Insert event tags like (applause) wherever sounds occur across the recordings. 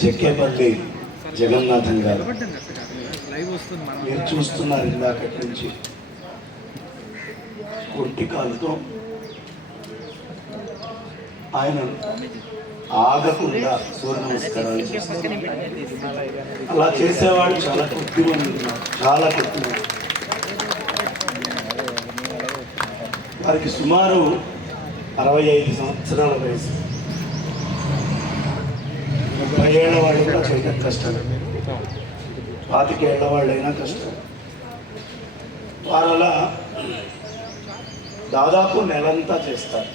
చెక్కేపల్లి జగన్నాథం గారు. మీరు చూస్తున్నారు ఇందాకటి నుంచి. కుర్టి ఆయన ఆగకుండా సూర్య నమస్కారాలు చేస్తారు అలా చేసేవాడు చాలా కొద్ది ఉన్నారు చాలా కొద్ది వారికి సుమారు అరవై ఐదు సంవత్సరాల వయసు. ముప్పై ఏళ్ళ వాళ్ళు కూడా చేయడం కష్టం పాతికేళ్ళ వాళ్ళైనా కష్టం. వారలా దాదాపు నెలంతా చేస్తారు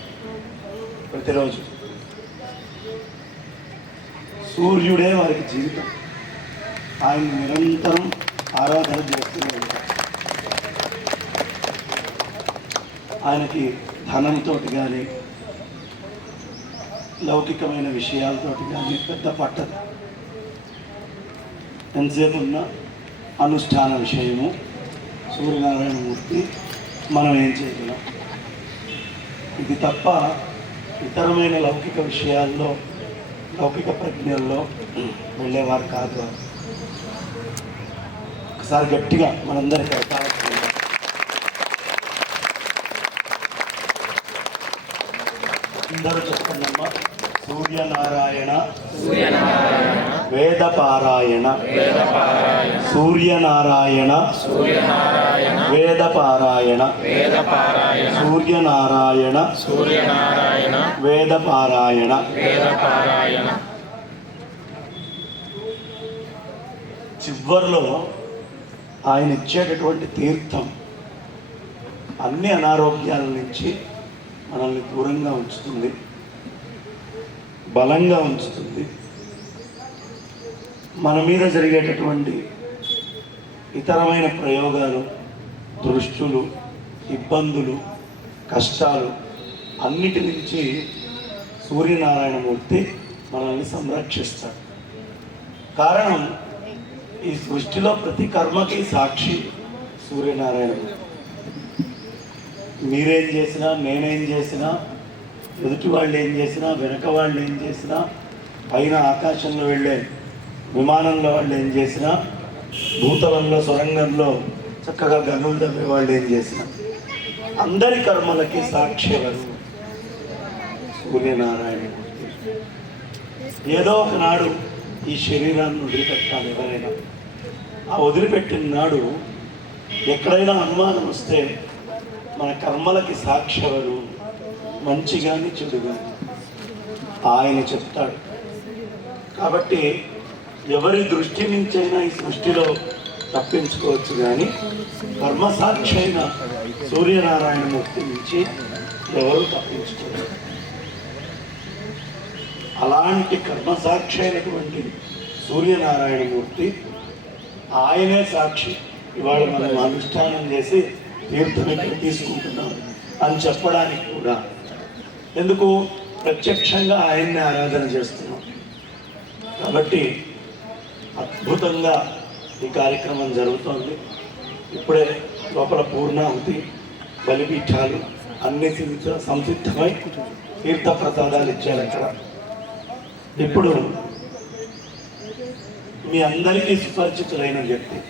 ప్రతిరోజు. సూర్యుడే వారికి జీవితం. ఆయన నిరంతరం ఆరాధన చేస్తూనే ఉంటారు. ఆయనకి ధనంతో కానీ లౌకికమైన విషయాలతో కానీ పెద్ద పట్టదు ఎంతసేపు ఉన్న అనుష్ఠాన విషయము. సూర్యనారాయణమూర్తి మనం ఏం చేయగలం ఇది తప్ప ఇతరమైన లౌకిక విషయాల్లో లౌకిక ప్రజ్ఞల్లో వెళ్ళేవారు కాదు. ఒకసారి గట్టిగా మనందరికీ అవకాశం అందరూ చెప్పండమ్మా. సూర్యనారాయణ వేదపారాయణ సూర్యనారాయణ వేదపారాయణ సూర్యనారాయణ సూర్యనారాయణ వేదపారాయణ. వేదపారాయణ. చివరిలో ఆయన ఇచ్చేటటువంటి తీర్థం అన్ని అనారోగ్యాల నుంచి మనల్ని దూరంగా ఉంచుతుంది. బలంగా ఉంచుతుంది. మన మీద జరిగేటటువంటి ఇతరమైన ప్రయోగాలు దృష్టులు ఇబ్బందులు కష్టాలు అన్నిటి నుంచి సూర్యనారాయణమూర్తి మనల్ని సంరక్షిస్తాడు. కారణం ఈ సృష్టిలో ప్రతి కర్మకి సాక్షి సూర్యనారాయణ మీరేం చేసినా నేనేం చేసినా ఎదుటి వాళ్ళు ఏం చేసినా వెనక వాళ్ళు ఏం చేసినా పైన ఆకాశంలో వెళ్ళే విమానంలో వాళ్ళు ఏం చేసినా భూతలంలో సొరంగంలో చక్కగా గనులు తవ్వే వాళ్ళు ఏం చేసినా అందరి కర్మలకి సాక్షి ఎవరు? సూర్యనారాయణమూర్తి ఏదో ఒకనాడు ఈ శరీరాన్ని వదిలిపెట్టాలి ఎవరైనా. ఆ వదిలిపెట్టిన నాడు ఎక్కడైనా అనుమానం వస్తే మన కర్మలకి సాక్షి ఎవరు? మంచి కానీ చెడు కానీ ఆయన చెప్తాడు. కాబట్టి ఎవరి దృష్టి నుంచైనా ఈ సృష్టిలో తప్పించుకోవచ్చు కానీ కర్మసాక్షి అయిన సూర్యనారాయణమూర్తి నుంచి ఎవరు తప్పించుకోలేరు అలాంటి కర్మసాక్షి అయినటువంటి సూర్యనారాయణమూర్తి ఆయనే సాక్షి. ఇవాళ మనం అనుష్ఠానం చేసి తీర్థం ఇక్కడ తీసుకుంటున్నాం అని చెప్పడానికి కూడా ఎందుకు? ప్రత్యక్షంగా ఆయన్ని ఆరాధన చేస్తున్నాం. కాబట్టి అద్భుతంగా ఈ కార్యక్రమం జరుగుతోంది. ఇప్పుడే లోపల పూర్ణాహుతి బలిపీఠాలు అన్ని సంసిద్ధమై తీర్థ ప్రసాదాలు ఇచ్చారు అక్కడ. ఇప్పుడు మీ అందరికీ సుపరిచితులైన వ్యక్తి.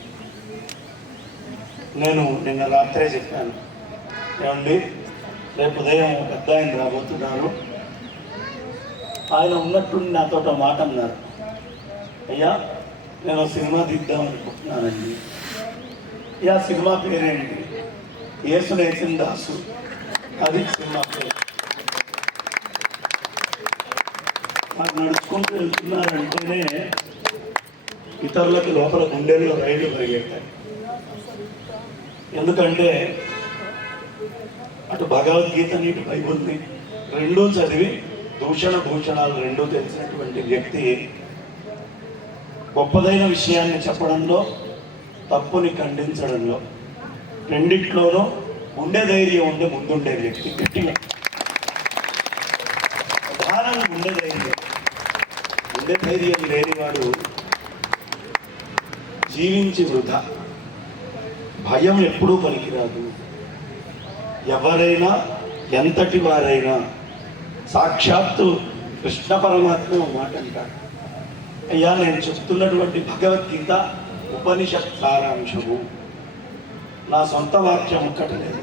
నేను నిన్న రాత్రే చెప్పాను. ఏమండి? రేపు ఉదయం ఒక పెద్ద ఆయన రాబోతున్నారు ఆయన ఉన్నట్టుండి నాతో మాట అన్నారు. అయ్యా నేను సినిమా తీద్దాం అనుకుంటున్నానండి. యా సినిమా పేరేంటి? యేసు నేసిన దాసు. అది సినిమా పేరు. నాకు నడుచుకుంటూ వెళ్తున్నారంటేనే ఇతరులకి లోపల గుండెల్లో రైళ్ళు పరిగెట్టాయి ఎందుకంటే అటు భగవద్గీతని ఇటు బైబుల్ని రెండూ చదివి దూషణ భూషణాలు రెండూ తెలిసినటువంటి వ్యక్తి గొప్పదైన విషయాన్ని చెప్పడంలో తప్పుని ఖండించడంలో రెండిట్లోనూ ఉండే ధైర్యం ఉండే ముందుండే వ్యక్తి. గట్టిగా. ప్రధానంగా ఉండే ధైర్యం. ఉండే ధైర్యం లేనివాడు జీవించి వృధా. భయం ఎప్పుడూ పనికిరాదు. ఎవరైనా ఎంతటి వారైనా సాక్షాత్తు కృష్ణ పరమాత్మ మాట అంటారు అయ్యా నేను చెప్తున్నటువంటి భగవద్గీత ఉపనిషత్ సారాంశము. నా సొంత వాక్యం ఒక్కటి లేదు.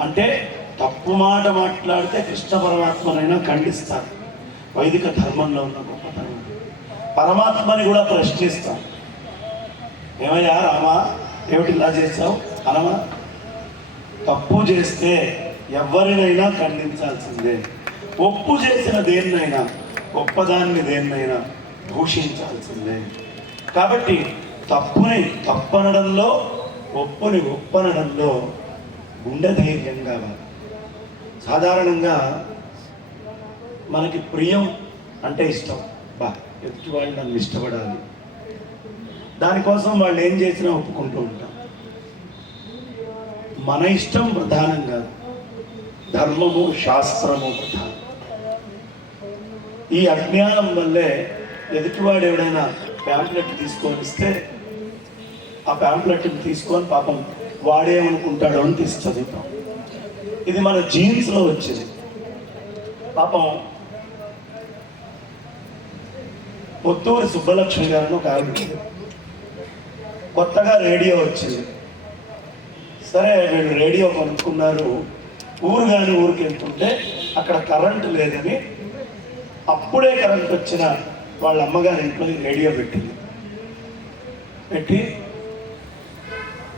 అంటే తప్పు మాట మాట్లాడితే కృష్ణ పరమాత్మనైనా ఖండిస్తాను వైదిక ధర్మంలో ఉన్న గొప్పతనం. పరమాత్మని కూడా ప్రశ్నిస్తాను ఏమయ్యా రామా ఏమిటి ఇలా చేస్తావు అనమా? తప్పు చేస్తే ఎవరినైనా ఖండించాల్సిందే. ఒప్పు చేసిన దేన్నైనా గొప్పదాన్ని దేన్నైనా దూషించాల్సిందే. కాబట్టి తప్పుని తప్పనడంలో ఒప్పుని ఒప్పనడంలో గుండె ధైర్యం కావాలి సాధారణంగా మనకి ప్రియం అంటే ఇష్టం. బా ఎదుటి వాళ్ళు నన్ను ఇష్టపడాలి. దానికోసం వాళ్ళు ఏం చేసినా ఒప్పుకుంటూ ఉంటారు. మన ఇష్టం ప్రధానం కాదు. ధర్మము శాస్త్రము ప్రధానం. ఈ అజ్ఞానం వల్లే ఎదుటివాడు ఎవడైనా ప్యాంప్లెట్ తీసుకొని ఇస్తే ఆ ప్యాంప్లెట్ని తీసుకొని పాపం వాడేమనుకుంటాడు అని తీసి చదువుతాం. ఇది మన జీన్స్లో వచ్చింది. పాపం పొత్తూరి సుబ్బలక్ష్మి గారిని ఒక ఆవిడ కొత్తగా రేడియో వచ్చింది. సరే వీళ్ళు రేడియో కొనుక్కున్నారు. ఊరు కానీ ఊరికి వెళ్తుంటే అక్కడ కరెంట్ లేదని అప్పుడే కరెంట్ వచ్చిన వాళ్ళ అమ్మగారి ఇంట్లో రేడియో పెట్టింది. పెట్టి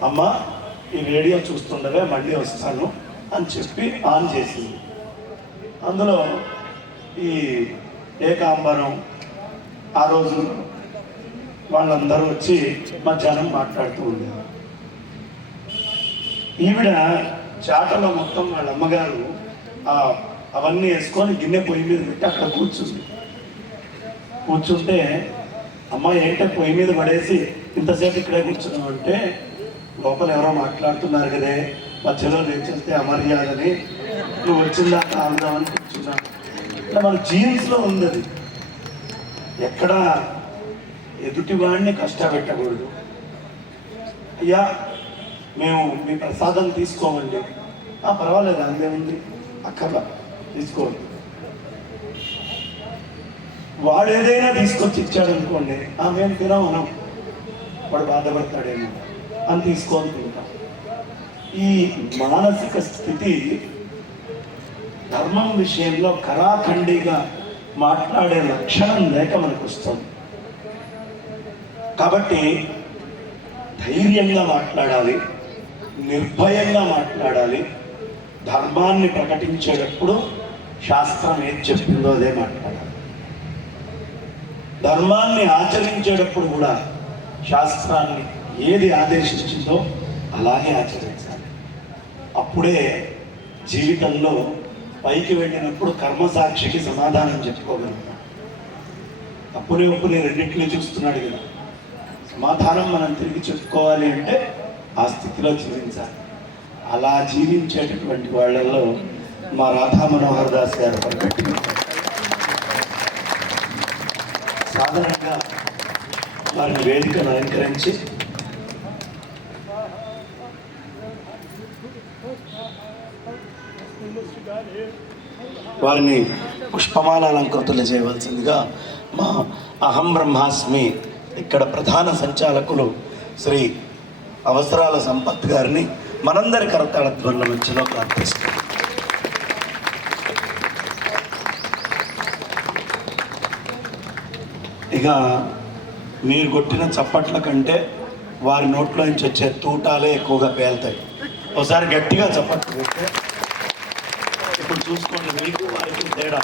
అమ్మ ఈ రేడియో చూస్తుండగా మళ్ళీ వస్తాను అని చెప్పి ఆన్ చేసింది. అందులో ఈ ఏకాంబరం ఆ రోజు వాళ్ళందరూ వచ్చి మధ్యాహ్నం మాట్లాడుతూ ఉండేవారు ఈవిడ చాటలో మొత్తం వాళ్ళ అమ్మగారు అవన్నీ వేసుకొని గిన్నె పొయ్యి మీద పెట్టి అక్కడ కూర్చుంది. కూర్చుంటే అమ్మ ఏంటో పొయ్యి మీద పడేసి ఇంతసేపు ఇక్కడే కూర్చున్నాం అంటే లోపల ఎవరో మాట్లాడుతున్నారు కదే మధ్యలో లేచేస్తే అమర్యాదని నువ్వు వచ్చిందా ఆగుదామని కూర్చున్నా ఇట్లా మన జీన్స్లో ఉంది అది. ఎక్కడ ఎదుటివాడిని కష్టపెట్టకూడదు. అయ్యా మేము మీ ప్రసాదం తీసుకోమండి. ఆ పర్వాలేదు అందేముంది అక్కర్లా. తీసుకోండి. వాడు ఏదైనా తీసుకొచ్చి ఇచ్చాడు అనుకోండి ఆ మేము తినాం అనం వాడు బాధపడతాడేమో. అని తీసుకొని తింటాం. ఈ మానసిక స్థితి ధర్మం విషయంలో కరాఖండిగా మాట్లాడే లక్షణం లేక మనకు వస్తుంది. కాబట్టి ధైర్యంగా మాట్లాడాలి. నిర్భయంగా మాట్లాడాలి. ధర్మాన్ని ప్రకటించేటప్పుడు శాస్త్రం ఏం చెప్పిందో అదే మాట్లాడాలి. ధర్మాన్ని ఆచరించేటప్పుడు కూడా శాస్త్రాన్ని ఏది ఆదేశించిందో అలాగే ఆచరించాలి. అప్పుడే జీవితంలో పైకి వెళ్ళినప్పుడు కర్మసాక్షికి సమాధానం చెప్పుకోగలుగుతాం. అప్పుడే ఒప్పునే రెండింటినీ చూస్తున్నాడు కదా. సమాధానం మనం తిరిగి చెప్పుకోవాలి అంటే ఆ స్థితిలో జీవించాలి. అలా జీవించేటటువంటి వాళ్ళల్లో మా రాధా మనోహర్ దాస్ గారు పరిపెట్టి సాధారణంగా వారిని వేదికను అలంకరించి వారిని పుష్పమాల అలంకృతులు చేయవలసిందిగా మా అహం బ్రహ్మాస్మి ఇక్కడ ప్రధాన సంచాలకులు శ్రీ అవసరాల సంపత్ గారిని మనందరి కరతాళ మధ్యలో ప్రార్థిస్తాం ఇక మీరు కొట్టిన చప్పట్ల కంటే వారి నోట్లో నుంచి వచ్చే తూటాలే ఎక్కువగా పేలుతాయి. ఒకసారి గట్టిగా చప్పట్లు కొట్టే ఇప్పుడు చూసుకోండి మీకు వారికి తేడా.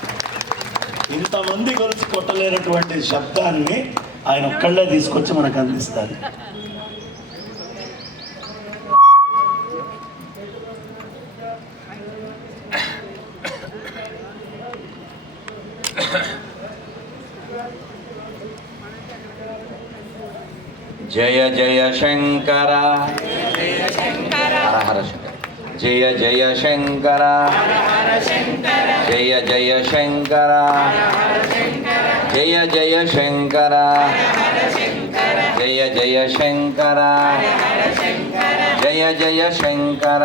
ఇంతమంది కలిసి కొట్టలేనటువంటి శబ్దాన్ని ఆయన ఒక్కళ్ళే తీసుకొచ్చి మనకు అందిస్తారు. (coughs) జయ జయ శంకర. హరహర శంకర జయ జయ శంకర. జయ జయ శంకర. జయ జయ శంకర. జయ జయ శంకర. జయ జయ శంకర.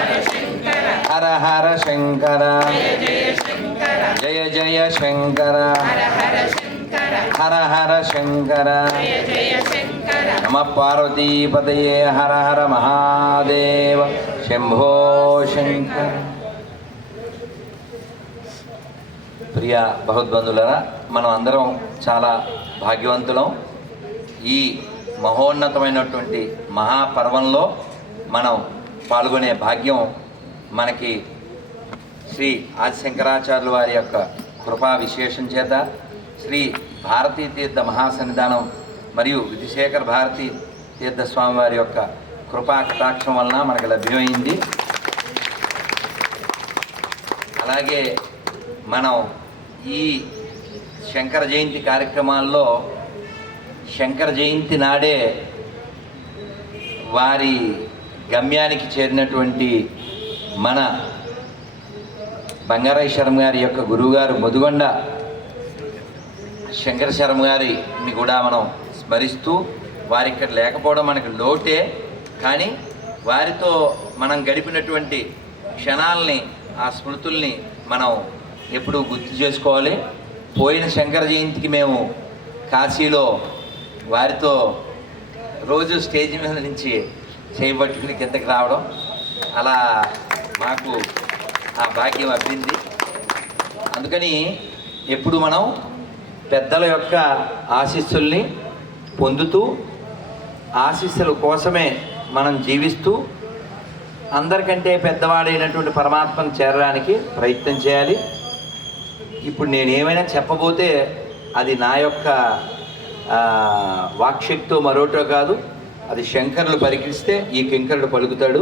హర హర శంకర. జయ జయ శంకర. హర హర శంకర. నమ పార్వతీపతయే హర హర మహాదేవ. శంభో శంకర. ప్రియ బహుద్బంధులరా మనం అందరం చాలా భాగ్యవంతులం. ఈ మహోన్నతమైనటువంటి మహాపర్వంలో మనం పాల్గొనే భాగ్యం మనకి శ్రీ ఆదిశంకరాచార్యుల వారి యొక్క కృపా విశేషం చేత శ్రీ భారతీ తీర్థ మహాసన్నిధానం మరియు విధిశేఖర్ భారతీ తీర్థ స్వామివారి యొక్క కృపా కటాక్షం వలన మనకు లభ్యమైంది. అలాగే మనం ఈ శంకర జయంతి కార్యక్రమాల్లో శంకర జయంతి నాడే వారి గమ్యానికి చేరినటువంటి మన బంగారాయ శర్మ గారి యొక్క గురువుగారు ముదుగొండ శంకర శర్మ గారిని కూడా మనం స్మరిస్తూ వారి ఇక్కడ లేకపోవడం మనకు లోటే. కానీ వారితో మనం గడిపినటువంటి క్షణాలని ఆ స్మృతుల్ని మనం ఎప్పుడూ గుర్తు చేసుకోవాలి. పోయిన శంకర జయంతికి మేము కాశీలో వారితో రోజు స్టేజ్ మీద నుంచి చేయబట్టుకుని కిందకి రావడం. అలా మాకు ఆ భాగ్యం అబ్బింది. అందుకని ఎప్పుడు మనం పెద్దల యొక్క ఆశీస్సుల్ని పొందుతూ ఆశీస్సుల కోసమే మనం జీవిస్తూ అందరికంటే పెద్దవాడైనటువంటి పరమాత్మను చేరడానికి ప్రయత్నం చేయాలి. ఇప్పుడు నేను ఏమైనా చెప్పబోతే అది నా యొక్క వాక్శక్తో మరోటో కాదు. అది శంకరులు పరికిస్తే ఈ కింకరుడు పలుకుతాడు.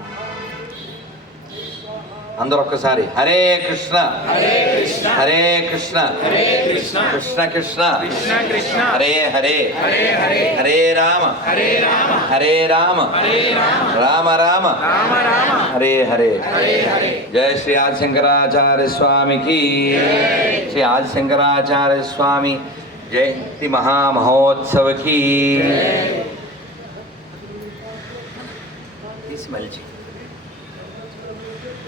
అందరూ ఒక్కసారి హరే కృష్ణ. హరే కృష్ణ. కృష్ణ. కృష్ణ కృష్ణ. కృష్ణ హరే హరే. హరే హరే. హరే రామ. హరే రామ. హరే రామ. హరే రామ. రామ రామ. రామ రామ. హరే హరే. హరే హరే. జయ శ్రీ ఆదిశంకరాచార్య స్వామికి. శ్రీ ఆదిశంకరాచార్య స్వామి జయంతి మహామహోత్సవకి. తీసి